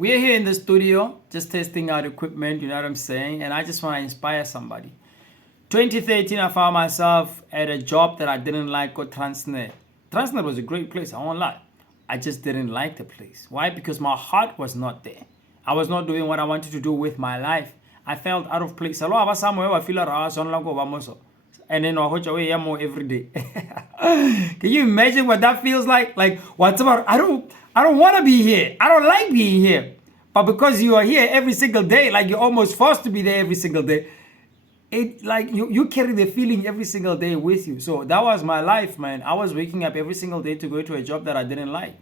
we're here in the studio just testing out equipment, you know what I'm saying? And I just want to inspire somebody. 2013, I found myself at a job that I didn't like called Transnet. Transnet was a great place, I won't lie. I just didn't like the place. Why? Because my heart was not there. I was not doing what I wanted to do with my life. I felt out of place. Hello, I was somewhere I feel like and then I watch away more every day. Can you imagine what that feels like? Like, what's about? I don't want to be here. I don't like being here. But because you are here every single day, like you're almost forced to be there every single day, it like you carry the feeling every single day with you. So that was my life, man. I was waking up every single day to go to a job that I didn't like.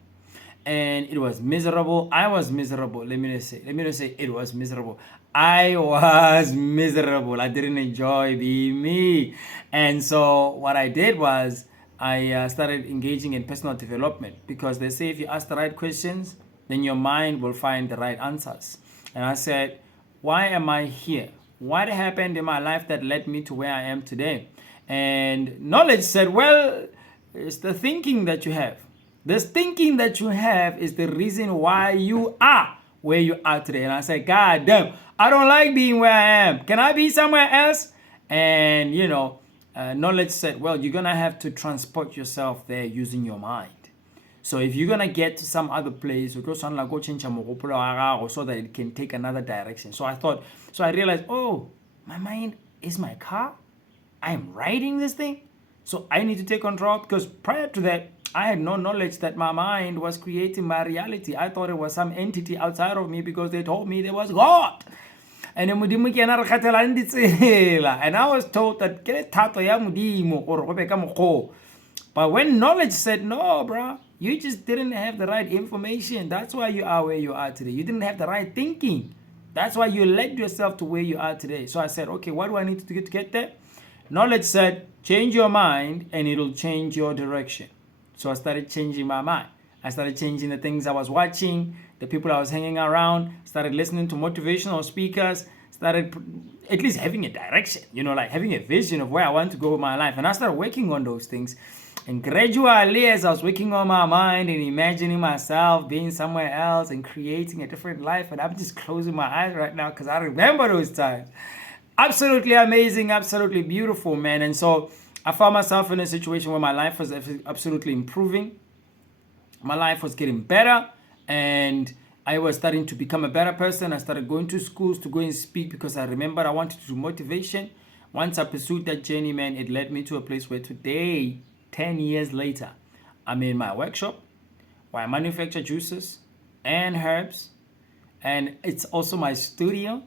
And it was miserable. I was miserable. Let me just say it was miserable. I was miserable. I didn't enjoy being me. And so what I did was I started engaging in personal development, because they say if you ask the right questions, then your mind will find the right answers. And I said, why am I here? What happened in my life that led me to where I am today? And knowledge said, well, it's the thinking that you have. This thinking that you have is the reason why you are where you are today. And I said, God damn, I don't like being where I am. Can I be somewhere else? And, knowledge said, well, you're going to have to transport yourself there using your mind. So if you're going to get to some other place, go change so that it can take another direction. So I realized, oh, my mind is my car. I am riding this thing. So I need to take control, because prior to that, I had no knowledge that my mind was creating my reality. I thought it was some entity outside of me, because they told me there was God. And I was told that but when knowledge said, no, bro, you just didn't have the right information. That's why you are where you are today. You didn't have the right thinking. That's why you led yourself to where you are today. So I said, okay, what do I need to do to get there? Knowledge said, change your mind and it'll change your direction. So I started changing my mind. I started changing the things I was watching, the people I was hanging around, started listening to motivational speakers, started at least having a direction, like having a vision of where I want to go with my life. And I started working on those things. And gradually, as I was working on my mind and imagining myself being somewhere else and creating a different life, and I'm just closing my eyes right now because I remember those times. Absolutely amazing, absolutely beautiful, man. And so I found myself in a situation where my life was absolutely improving. My life was getting better, and I was starting to become a better person. I started going to schools to go and speak, because I remember I wanted to do motivation. Once I pursued that journey, man, it led me to a place where today, 10 years later, I'm in my workshop where I manufacture juices and herbs. And it's also my studio.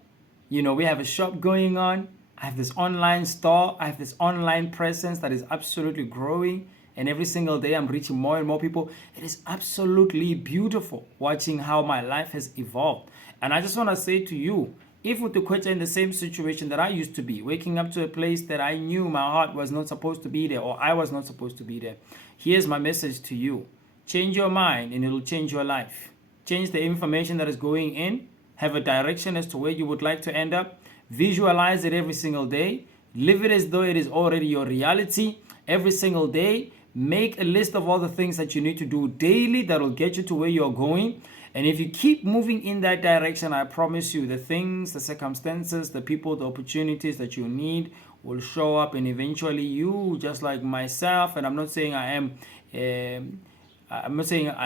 We have a shop going on. I have this online store. I have this online presence that is absolutely growing. And every single day I'm reaching more and more people. It is absolutely beautiful watching how my life has evolved. And I just want to say to you, if Utukwetja in the same situation that I used to be, waking up to a place that I knew my heart was not supposed to be there, or I was not supposed to be there, here's my message to you. Change your mind and it'll change your life. Change the information that is going in. Have a direction as to where you would like to end up. Visualize it every single day. Live it as though it is already your reality. Every single day, make a list of all the things that you need to do daily that will get you to where you're going. And if you keep moving in that direction, I promise you the things, the circumstances, the people, the opportunities that you need will show up. And eventually you, just like myself, and I'm not saying I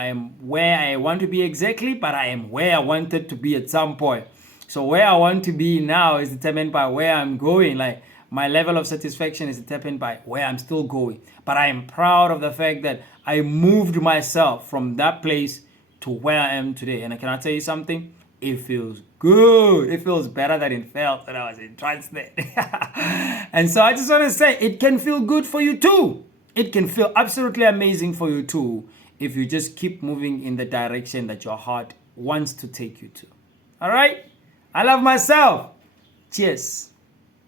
am where I want to be exactly, but I am where I wanted to be at some point. So where I want to be now is determined by where I'm going. Like, my level of satisfaction is determined by where I'm still going. But I am proud of the fact that I moved myself from that place to where I am today. And can I tell you something? It feels good. It feels better than it felt when I was in Transnet. And so I just want to say, it can feel good for you too. It can feel absolutely amazing for you too, if you just keep moving in the direction that your heart wants to take you to. All right? I love myself. Cheers.